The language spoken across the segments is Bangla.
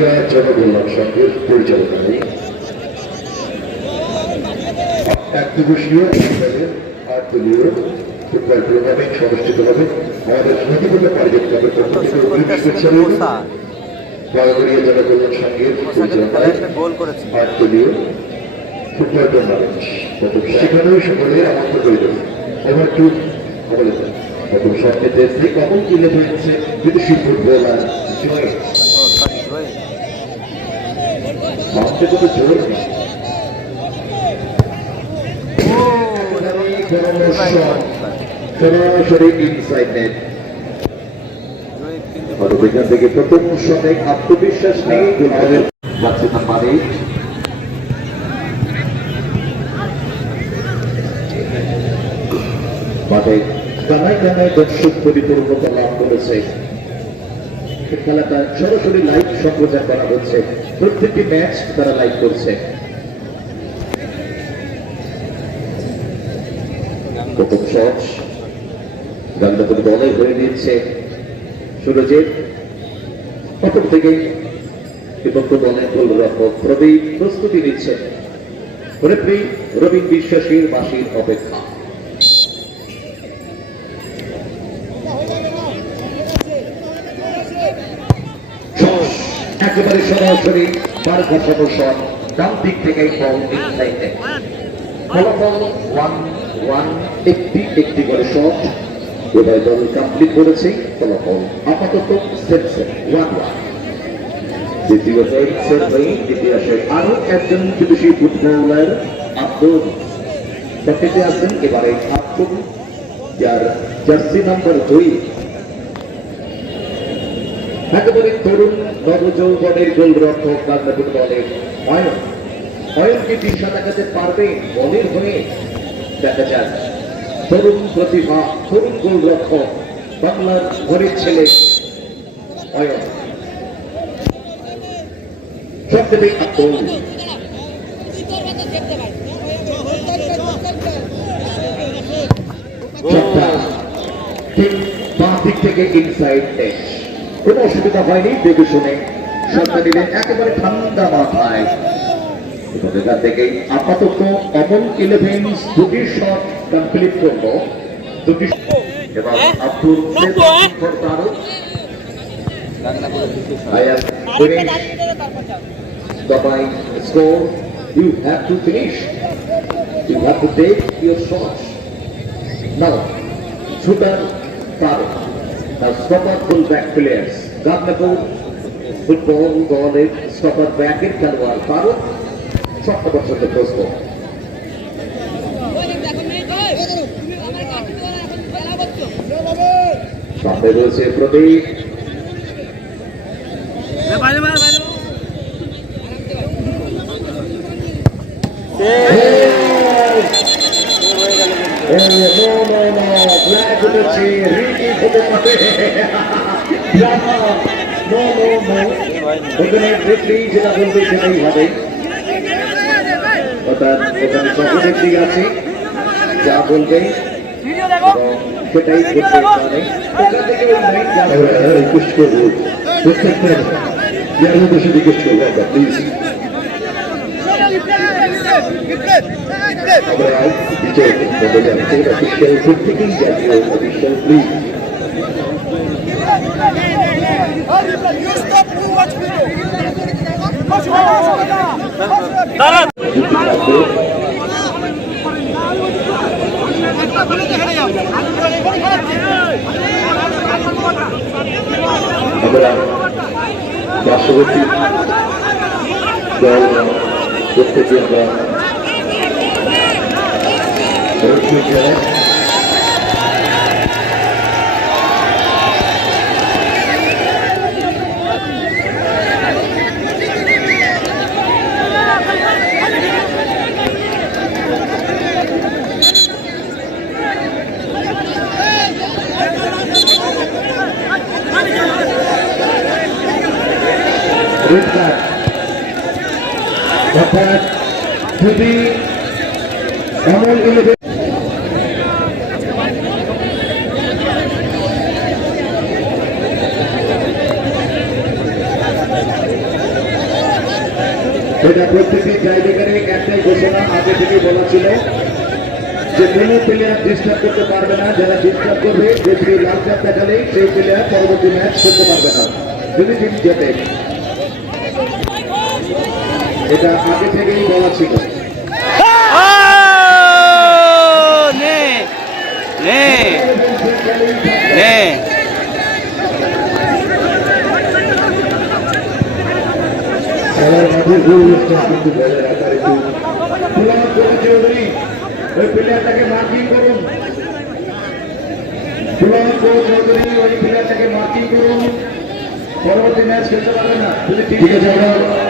জনকল্যাণ সংঘের পরিচালনায় এক দিবসীয় আটদলীয় ফুটবল টুর্নামেন্ট অনুষ্ঠিত হবে। আমাদের নদীপল্ল পারিজাত ক্লাবের পক্ষ থেকে উনিশ পরিচালনা বাগাগড়িয়া জনকল্যাণ সংঘের পরিচালনায় গোল করেছে আটদলীয় ফুটবল টুর্নামেন্ট। সেখানেও সকলে আমন্ত্রণ করিল এবার একটু দেন প্রথম কখন কিনে হয়েছে বিদেশি ফুটবল আর থেকে প্রথম শটে আত্মবিশ্বাস নেই আমাদের যাচ্ছে নাম্বার এইট মাঠে কানায় কানায় দর্শক পরিপূর্ণতা লাভ করেছে। খেলাটা সরাসরি লাইভ সম্প্রচার করা হচ্ছে। প্রত্যেকটি ম্যাচ তারা লাইভ করছে। হয়ে থেকে বিপক্ষ দলের গোলরক্ষক প্রস্তুতি নিচ্ছে। রেফারি রবীন বিশ্বাসীর বাসির অপেক্ষা। একেবারে সরাসরি ঘটানো শট ডান দিক থেকে একজন এবারে আব্দুল যার জার্সি নাম্বার দুই। একেবারে তরুণ নবযৌবনের গোলরক্ষক গান্ধাপুর দলের অয়ন অয়নকে দিশা দেখাতে পারবে বলের হয়ে দেখা যাক। তরুণ প্রতিভা তরুণ গোলরক্ষক বাংলার ঘরের ছেলে অয়ন। সবথেকে আত্মল ঠিক বাঁ দিক থেকে ইনসাইড নেট কোনো অসুবিধা হয়নি দেখে শুনে শটটা দিলেন একেবারে ঠান্ডা মাথায়। এখান থেকে আপাতত অমন ইলেভেন দুটি শট কমপ্লিট করল। দুটি এবং Abdul Tarak finish. You have to take your shots. Now, shooter Farooq. Stopper full back players. Football দলের stopper back এর খেলোয়াড় ফারুক ষষ্ঠ পর্যন্ত প্রশ্ন সামনে রয়েছে প্রদীপ বাইরে বাইরে বাইরে ওখানে রেফারি যেটা বলবে সেটাই হবে অর্থাৎ ওখানে সহযোগী আছে যা বলবে সেটাই করতে পারে প্রত্যেকটা রিকোয়েস্ট করব আমরা প্লিজ আমরা পার্শ্ববর্তী দল প্রত্যেকে আমরা রেড কার্ড অর্থাৎ যদি এমন ইলেভেন এটা প্রত্যেকটি জায়গায় একটাই ঘোষণা আগে থেকে বলা ছিল যে কোনো প্লেয়ার ডিস্টার্ব করতে পারবে না, যারা ডিস্টার্ব করবে যদি লাল কার্ড দেখালে সেই প্লেয়ার পরবর্তী ম্যাচ খেলতে পারবে না। যদি টিম জেতে এটা আগে থেকেই বলা ছিল। ওই প্লেয়ারটাকে মার্কিং করুন। ওই প্লেয়ারটাকে মার্কিং করুন। পরবর্তী ম্যাচ খেলতে পারবে না। ঠিক আছে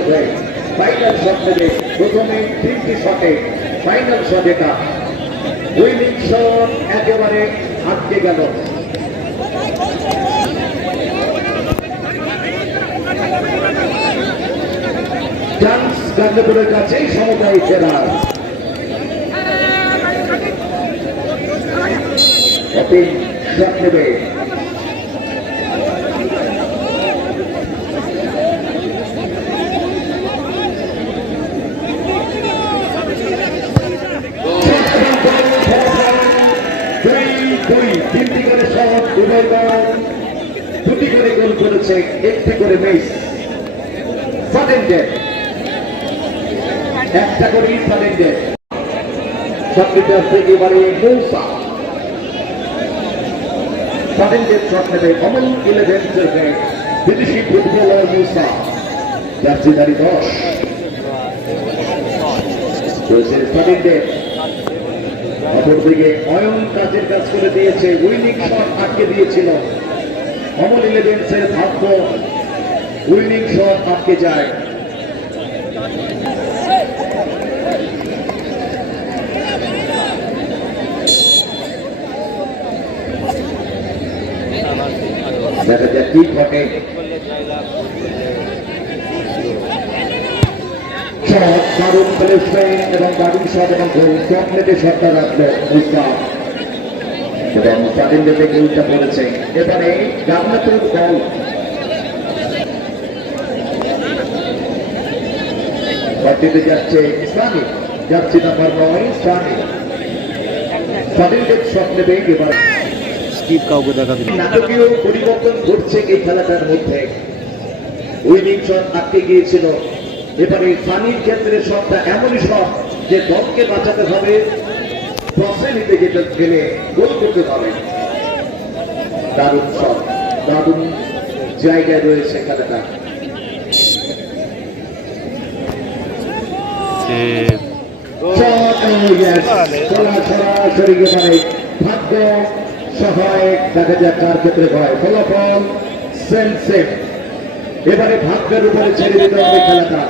হয়ে ফাইনাল শট প্রথমে তিনটি শটে ফাইনাল শট এটা উইনিং শট একেবারে আটকে গেল চান্স গান্ডাপুরের কাছেই সমতায় ফেরার। অতীন শট দুটি করে গোল করেছে একটি করে মিস একটা করে সাডেন ডেথ সবকিটার থেকে মৌসা। ডেথ শট নেবে ইলেভেন থেকে বিদেশি ফুটবলার মৌসা, জার্সিধারী দশ। চলছে সাডেন অপরদিকে অয়ন কাজের কাজ করে দিয়েছে, উইনিং শট আটকে দিয়েছিল। অমল ইলেভেন্সের ভাগ্য উইনিং শট আটকে যায়। দেখা যাক কি ঘটে শট দারুণ প্লেসমেন্ট এবং দারুণ শট এবং গোল। চকলেটে শটটা রাখল মুস্তাফ এবং স্বাধীনতা থেকে উল্টা পড়েছে। এবারে গামনাতুর দল পার্টিতে যাচ্ছে ইসলামিক যাচ্ছে নাম্বার নয় ইসলামিক স্বাধীনতা শট নেবে এবার। স্কিপ কাউকে দেখা দিল নাটকীয় পরিবর্তন ঘটছে এই খেলাটার মধ্যে। উইনিং শট আটকে গিয়েছিল। এবারে সানির ক্ষেত্রে শটটা এমনই শট যে দলকে বাঁচাতে হবে। টসে নিতে যেতে গেলে গোল করতে হবে। দারুণ শট দারুণ জায়গায় রয়েছে খেলাটা। সরাসরি এবারে ভাগ্য সহায়ক দেখা যাক কার ক্ষেত্রে হয়? ফলাফল সেন্সেট এবারে ভাগ্যের উপরে ছেড়ে দিতে হবে খেলাটা।